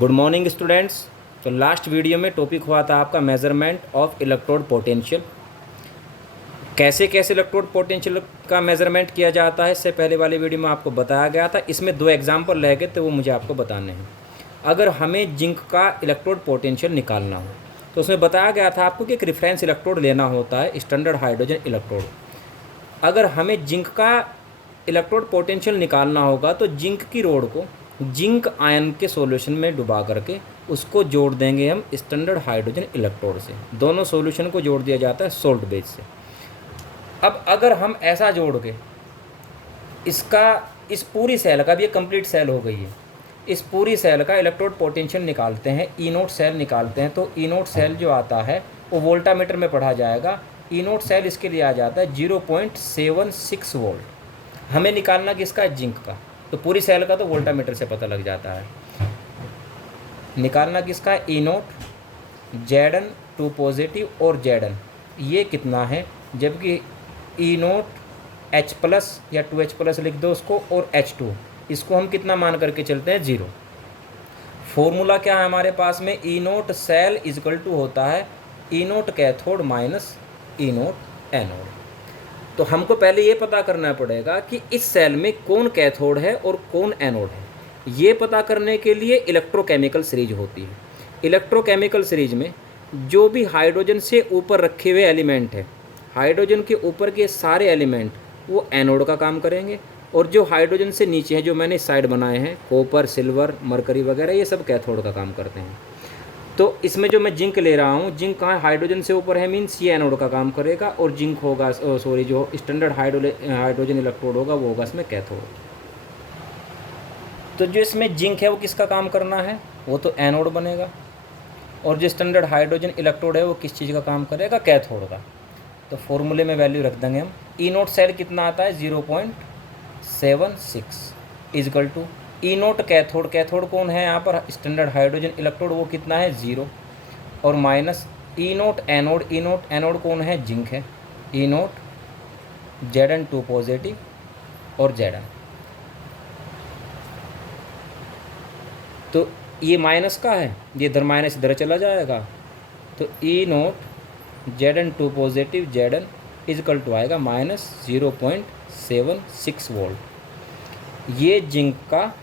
Good morning students. तो last video में topic हुआ था आपका मेजरमेंट ऑफ इलेक्ट्रोड पोटेंशियल। कैसे कैसे इलेक्ट्रोड पोटेंशियल का मेजरमेंट किया जाता है, इससे पहले वाली वीडियो में आपको बताया गया था। इसमें दो एग्जांपल रह गए थे, वो मुझे आपको बताने हैं। अगर हमें जिंक का इलेक्ट्रोड पोटेंशियल निकालना हो तो उसमें बताया गया था आपको कि एक रेफरेंस इलेक्ट्रोड लेना होता है, स्टैंडर्ड हाइड्रोजन इलेक्ट्रोड। अगर हमें जिंक का इलेक्ट्रोड पोटेंशियल निकालना होगा तो जिंक की रोड को जिंक आयन के सॉल्यूशन में डुबा करके उसको जोड़ देंगे हम स्टैंडर्ड हाइड्रोजन इलेक्ट्रोड से। दोनों सॉल्यूशन को जोड़ दिया जाता है सोल्ट बेस से। अब अगर हम ऐसा जोड़ के इसका इस पूरी सेल का, भी ये कंप्लीट सेल हो गई है, इस पूरी सेल का इलेक्ट्रोड पोटेंशियल निकालते हैं, ई नोट सेल निकालते हैं, तो ई नोट सेल जो आता है वो वोल्टामीटर में पढ़ा जाएगा। ई नोट सेल इसके लिए आ जाता है 0.76 वोल्ट। हमें निकालना किसका है? जिंक का। तो पूरी सेल का तो वोल्टामीटर से पता लग जाता है। निकालना किसका है? ई नोट, जेडन 2 पॉजिटिव और जेडन ये कितना है, जबकि ई नोट एच प्लस या 2H प्लस लिख दो उसको, और H2 इसको हम कितना मान करके चलते हैं? 0। फॉर्मूला क्या है हमारे पास में? ई नोट सेल इजकल टू होता है E naught cathode minus E naught anode. तो हमको पहले ये पता करना पड़ेगा कि इस सेल में कौन कैथोड है और कौन एनोड है। ये पता करने के लिए इलेक्ट्रोकेमिकल सीरीज होती है। इलेक्ट्रोकेमिकल सीरीज में जो भी हाइड्रोजन से ऊपर रखे हुए एलिमेंट है, हाइड्रोजन के ऊपर के सारे एलिमेंट वो एनोड का काम करेंगे, और जो हाइड्रोजन से नीचे हैं, जो मैंने इस साइड बनाए हैं, कॉपर, सिल्वर, मरकरी वगैरह, ये सब कैथोड का काम करते हैं। तो इसमें जो मैं जिंक ले रहा हूँ, जिंक कहाँ हाइड्रोजन से ऊपर है, मीन्स ये एनोड का काम करेगा, और जिंक होगा सॉरी जो स्टैंडर्ड हाइड्रोजन इलेक्ट्रोड होगा वो होगा इसमें कैथोड। तो जो इसमें जिंक है वो किसका काम करना है? वो तो एनोड बनेगा। और जो स्टैंडर्ड हाइड्रोजन इलेक्ट्रोड है वो किस चीज़ का काम करेगा? कैथोड का। तो फॉर्मूले में वैल्यू रख देंगे हम। ई नोट सेल कितना आता है? 0.76 is equal to E naught cathode. Cathode कौन है यहाँ पर? स्टैंडर्ड हाइड्रोजन इलेक्ट्रोड, वो कितना है? 0, और माइनस ई नोट एनोड। ई नोट एनोड कौन है? जिंक है। ई नोट जेडन 2 पॉजिटिव और जेडन। तो ये माइनस का है, ये इधर माइनस इधर चला जाएगा, तो E naught Z N 2 positive Z N is equal to आएगा -0.76 वोल्ट। ये जिंक का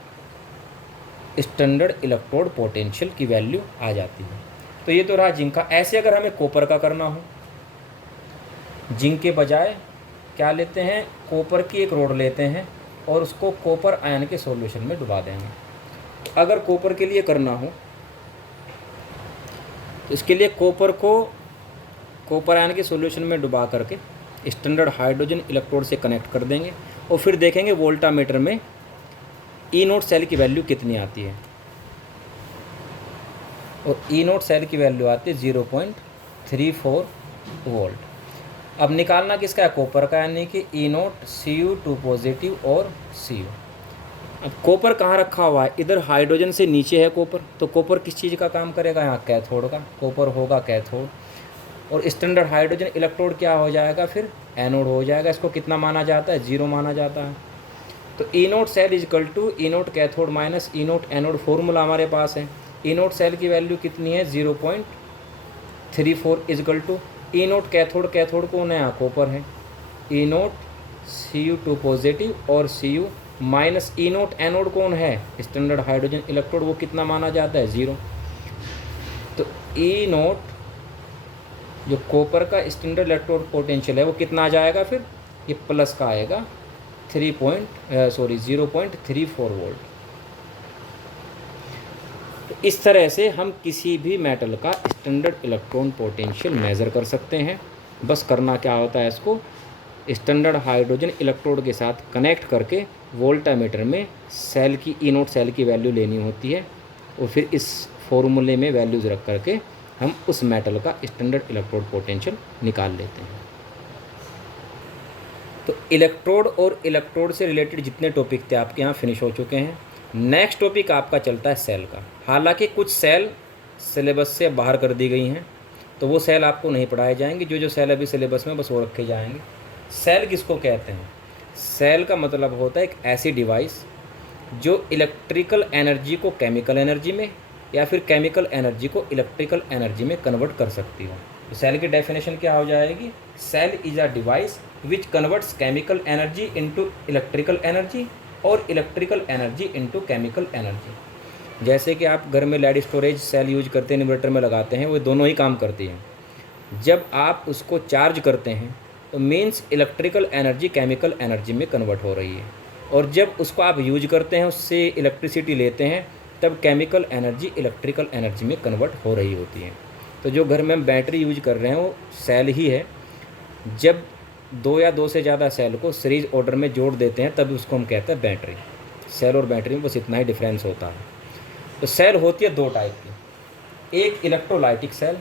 स्टैंडर्ड इलेक्ट्रोड पोटेंशियल की वैल्यू आ जाती है। तो ये तो रहा जिंक का। ऐसे अगर हमें कॉपर का करना हो, जिंक के बजाय क्या लेते हैं? कॉपर की एक रोड लेते हैं और उसको कॉपर आयन के सॉल्यूशन में डुबा देंगे। अगर कॉपर के लिए करना हो तो इसके लिए कॉपर को कॉपर आयन के सॉल्यूशन में डुबा करके स्टैंडर्ड हाइड्रोजन इलेक्ट्रोड से कनेक्ट कर देंगे, और फिर देखेंगे वोल्टामीटर में ई नोट सेल की वैल्यू कितनी आती है। और ई नोट सेल की वैल्यू आती है 0.34 वोल्ट। अब निकालना किसका है? कॉपर का, यानी कि ई नोट Cu2 पॉजिटिव और Cu। अब कॉपर कहाँ रखा हुआ है? इधर हाइड्रोजन से नीचे है कॉपर, तो कॉपर किस चीज़ का काम करेगा? यहाँ कैथोड का। कॉपर होगा कैथोड, और स्टैंडर्ड हाइड्रोजन इलेक्ट्रोड क्या हो जाएगा? फिर एनोड हो जाएगा। इसको कितना माना जाता है? 0 माना जाता है। तो E naught cell is equal to E naught cathode minus E naught anode. Formula हमारे पास है। ई नोट सेल की वैल्यू कितनी है? 0.34 is equal to E naught cathode. Cathode कौन है? यहाँ कॉपर है। ई नोट Cu2 पॉजिटिव और Cu minus E naught anode कौन है? स्टैंडर्ड हाइड्रोजन इलेक्ट्रोड, वो कितना माना जाता है? 0। तो ई नोट जो कॉपर का स्टैंडर्ड इलेक्ट्रोड पोटेंशियल है वो कितना आ जाएगा? फिर ये प्लस का आएगा 0.34 वोल्ट। तो इस तरह से हम किसी भी मेटल का स्टैंडर्ड इलेक्ट्रॉन पोटेंशियल मेज़र कर सकते हैं। बस करना क्या होता है? इसको स्टैंडर्ड हाइड्रोजन इलेक्ट्रोड के साथ कनेक्ट करके वोल्टामीटर में सेल की ई नोट सेल की वैल्यू लेनी होती है, और फिर इस फॉर्मूले में वैल्यूज़ रख करके हम उस मेटल का स्टैंडर्ड इलेक्ट्रोड पोटेंशियल निकाल लेते हैं। तो इलेक्ट्रोड और इलेक्ट्रोड से रिलेटेड जितने टॉपिक थे आपके यहाँ फिनिश हो चुके हैं। नेक्स्ट टॉपिक आपका चलता है सेल का। हालांकि कुछ सेल सिलेबस से बाहर कर दी गई हैं, तो वो सेल आपको नहीं पढ़ाए जाएंगे। जो जो सेल अभी सिलेबस में बस वो रखे जाएंगे। सेल किसको कहते हैं? सेल का मतलब होता है एक ऐसी डिवाइस जो इलेक्ट्रिकल एनर्जी को केमिकल एनर्जी में, या फिर केमिकल एनर्जी को इलेक्ट्रिकल एनर्जी में कन्वर्ट कर सकती हो। तो सेल की डेफिनेशन क्या हो जाएगी? Cell is a device which converts chemical energy into electrical energy और electrical energy into chemical energy. जैसे कि आप घर में लेड स्टोरेज सेल यूज करते हैं, इन्वर्टर में लगाते हैं, वो दोनों ही काम करती हैं। जब आप उसको चार्ज करते हैं तो means electrical energy chemical energy में कन्वर्ट हो रही है, और जब उसको आप यूज करते हैं, उससे इलेक्ट्रिसिटी लेते हैं, तब केमिकल एनर्जी इलेक्ट्रिकल एनर्जी में कन्वर्ट हो रही होती है। तो जो घर में हम बैटरी यूज कर रहे हैं वो सेल ही है। जब दो या दो से ज़्यादा सेल को सीरीज ऑर्डर में जोड़ देते हैं तब उसको हम कहते हैं बैटरी। सेल और बैटरी में बस इतना ही डिफरेंस होता है। तो सेल होती है दो टाइप की, एक इलेक्ट्रोलाइटिक सेल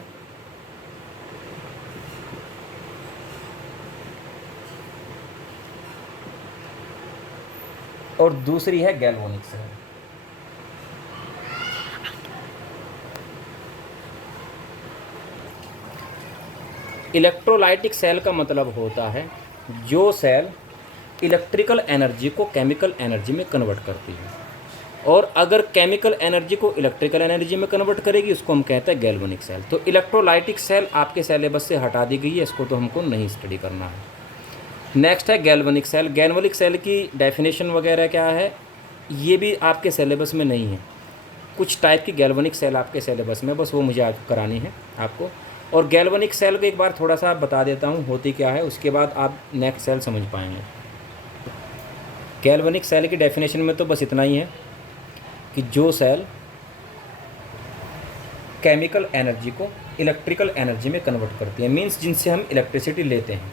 और दूसरी है गैल्वेनिक सेल। इलेक्ट्रोलाइटिक सेल का मतलब होता है जो सेल इलेक्ट्रिकल एनर्जी को केमिकल एनर्जी में कन्वर्ट करती है, और अगर केमिकल एनर्जी को इलेक्ट्रिकल एनर्जी में कन्वर्ट करेगी उसको हम कहते हैं गैल्वेनिक सेल। तो इलेक्ट्रोलाइटिक सेल आपके सिलेबस से हटा दी गई है, इसको तो हमको नहीं स्टडी करना है। नेक्स्ट है गैल्वेनिक सेल। गैल्वेनिक सेल की डेफिनेशन वगैरह क्या है ये भी आपके सिलेबस में नहीं है। कुछ टाइप की गैल्वेनिक सेल आपके सिलेबस में, बस वो मुझे आज करानी है आपको। और गैल्वेनिक सेल को एक बार थोड़ा सा बता देता हूँ होती क्या है, उसके बाद आप नेक्स्ट सेल समझ पाएंगे। गैल्वेनिक सेल की डेफिनेशन में तो बस इतना ही है कि जो सेल केमिकल एनर्जी को इलेक्ट्रिकल एनर्जी में कन्वर्ट करती है, मीन्स जिनसे हम इलेक्ट्रिसिटी लेते हैं,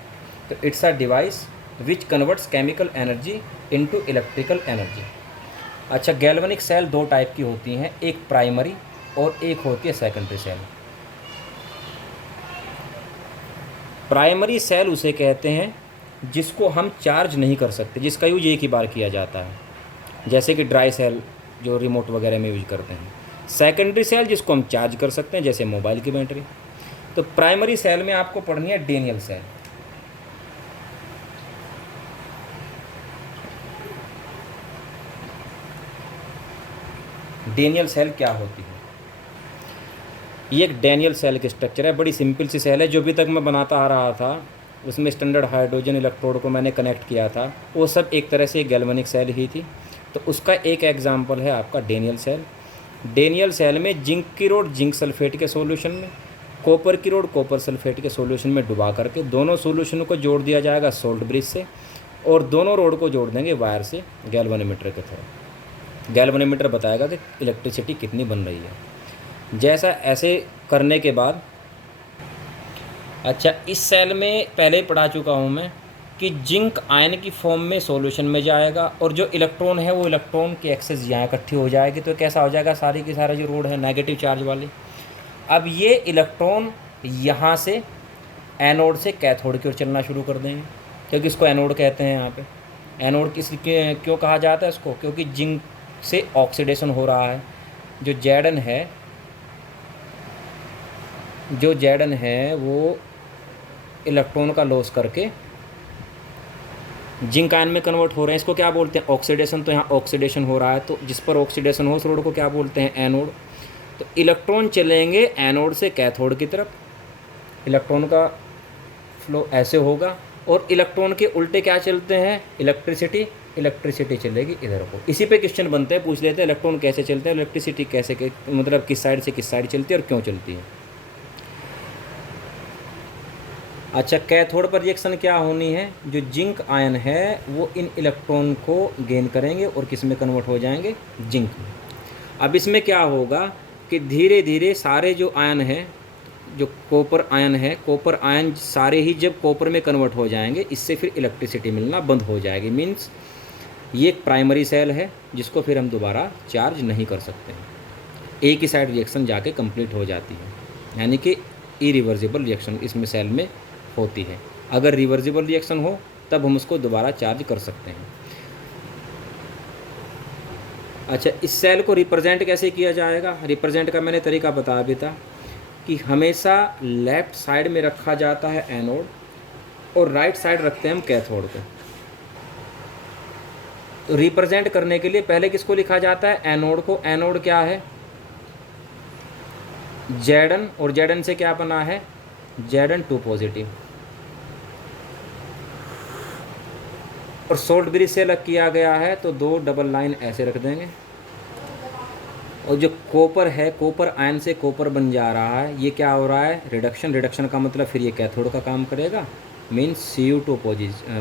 तो it's a device which converts chemical energy into electrical energy. अच्छा, गैल्वेनिक सेल दो टाइप की होती हैं, एक प्राइमरी और एक होती है सेकेंडरी सेल। प्राइमरी सेल उसे कहते हैं जिसको हम चार्ज नहीं कर सकते, जिसका यूज एक ही बार किया जाता है, जैसे कि ड्राई सेल जो रिमोट वगैरह में यूज करते हैं। सेकेंडरी सेल जिसको हम चार्ज कर सकते हैं, जैसे मोबाइल की बैटरी। तो प्राइमरी सेल में आपको पढ़नी है डेनियल सेल। डेनियल सेल क्या होती है? ये एक डेनियल सेल की स्ट्रक्चर है, बड़ी सिंपल सी सेल है। जो भी तक मैं बनाता आ रहा था उसमें स्टैंडर्ड हाइड्रोजन इलेक्ट्रोड को मैंने कनेक्ट किया था, वो सब एक तरह से गैल्वेनिक सेल ही थी। तो उसका एक एग्जांपल है आपका डेनियल सेल। डेनियल सेल में जिंक की रोड जिंक सल्फेट के सॉल्यूशन में, कॉपर की रोड कॉपर सल्फेट के सॉल्यूशन में डुबा करके दोनों सॉल्यूशन को जोड़ दिया जाएगा सोल्ट ब्रिज से, और दोनों रोड को जोड़ देंगे वायर से गैल्वेनोमीटर के थ्रू। गैल्वेनोमीटर बताएगा कि इलेक्ट्रिसिटी कितनी बन रही है। जैसा ऐसे करने के बाद, अच्छा इस सेल में पहले ही पढ़ा चुका हूँ मैं कि जिंक आयन की फॉर्म में सॉल्यूशन में जाएगा, और जो इलेक्ट्रॉन है वो इलेक्ट्रॉन की एक्सेस यहाँ इकट्ठी हो जाएगी। तो कैसा हो जाएगा, सारी की सारा जो रोड है नेगेटिव चार्ज वाली। अब ये इलेक्ट्रॉन यहाँ से एनोड से कैथोड की ओर चलना शुरू कर देंगे, क्योंकि इसको एनोड कहते हैं। यहाँ पे एनोड क्यों कहा जाता है इसको? क्योंकि जिंक से ऑक्सीडेशन हो रहा है। जो जेडन है वो इलेक्ट्रॉन का लॉस करके जिंक आयन में कन्वर्ट हो रहे हैं। इसको क्या बोलते हैं? ऑक्सीडेशन। तो यहाँ ऑक्सीडेशन हो रहा है, तो जिस पर ऑक्सीडेशन हो उस रोड को क्या बोलते हैं? एनोड। तो इलेक्ट्रॉन चलेंगे एनोड से कैथोड की तरफ, इलेक्ट्रॉन का फ्लो ऐसे होगा, और इलेक्ट्रॉन के उल्टे क्या चलते हैं? इलेक्ट्रिसिटी चलेगी इधर को। इसी पे क्वेश्चन बनते हैं, पूछ लेते हैं इलेक्ट्रॉन कैसे चलते हैं, इलेक्ट्रिसिटी कैसे मतलब किस साइड से किस साइड चलती है और क्यों चलती है। अच्छा, कैथोड पर रिएक्शन क्या होनी है? जो जिंक आयन है वो इन इलेक्ट्रॉन को गेन करेंगे और किस में कन्वर्ट हो जाएंगे? जिंक में। अब इसमें क्या होगा कि धीरे धीरे सारे जो आयन है, जो कॉपर आयन है, कॉपर आयन सारे ही जब कॉपर में कन्वर्ट हो जाएंगे, इससे फिर इलेक्ट्रिसिटी मिलना बंद हो जाएगी। मीन्स ये एक प्राइमरी सेल है जिसको फिर हम दोबारा चार्ज नहीं कर सकते हैं। एक ही साइड रिएक्शन जाके कंप्लीट हो जाती है, यानी कि इरिवर्सिबल रिएक्शन इसमें सेल में होती है। अगर रिवर्सिबल रिएक्शन हो तब हम उसको दोबारा चार्ज कर सकते हैं। अच्छा, इस सेल को रिप्रेजेंट कैसे किया जाएगा? रिप्रेजेंट का मैंने तरीका बताया भी था कि हमेशा लेफ़्ट साइड में रखा जाता है एनोड, और राइट साइड रखते हैं हम कैथोड को। तो रिप्रेजेंट करने के लिए पहले किसको लिखा जाता है? एनोड को। एनोड क्या है? Zn और Zn से क्या बना है, Zn2 पॉजिटिव। और सोल्ट ब्रिज से अलग किया गया है तो 2 डबल लाइन ऐसे रख देंगे। और जो कॉपर है, कॉपर आयन से कॉपर बन जा रहा है, ये क्या हो रहा है, रिडक्शन। रिडक्शन का मतलब फिर ये कैथोड का काम करेगा, मीन्स Cu2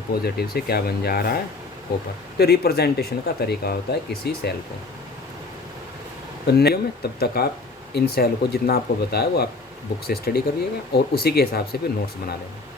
पॉजिटिव से क्या बन जा रहा है, कॉपर। तो रिप्रेजेंटेशन का तरीका होता है किसी सेल को। तो में तब तक आप इन सेल को जितना आपको बताया वो आप बुक से स्टडी करिएगा और उसी के हिसाब से फिर नोट्स बना लेंगे।